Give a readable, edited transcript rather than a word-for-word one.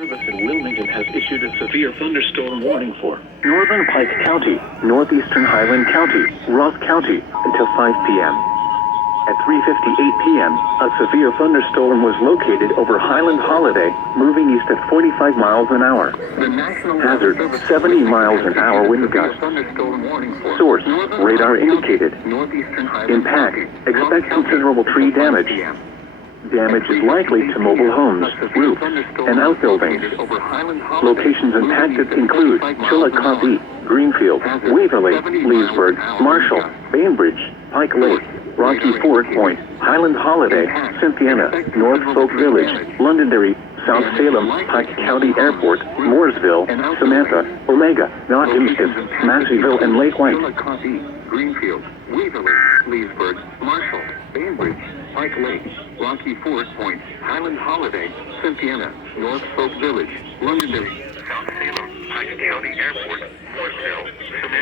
Service in Wilmington has issued a severe thunderstorm warning for Northern Pike County, Northeastern Highland County, Ross County until 5 p.m. At 3:58 p.m., a severe thunderstorm was located over Highland Holiday, moving east at 45 miles an hour. Hazard, 70 miles an hour wind gusts. Source, radar indicated. Impact, expect considerable tree damage. Damage is likely to mobile homes, roofs, and outbuildings. Locations impacted include Chillicothe, Greenfield, Waverly, Leesburg, Marshall, Bainbridge, Pike Lake, Rocky Ford Point, Highland Holiday, Cynthiana, North Folk Village, Londonderry, South Salem, Pike County Airport, Mooresville, Samantha, Omega, Nottingham, Masseyville, and Lake White. Greenfield, Waverly, Leesburg, Marshall, Bainbridge, Pike Lake, Rocky Ford Point, Highland Holiday, Cynthiana, North Folk Village, Londonderry, South Salem, Pike County Airport, Mooresville, Samantha.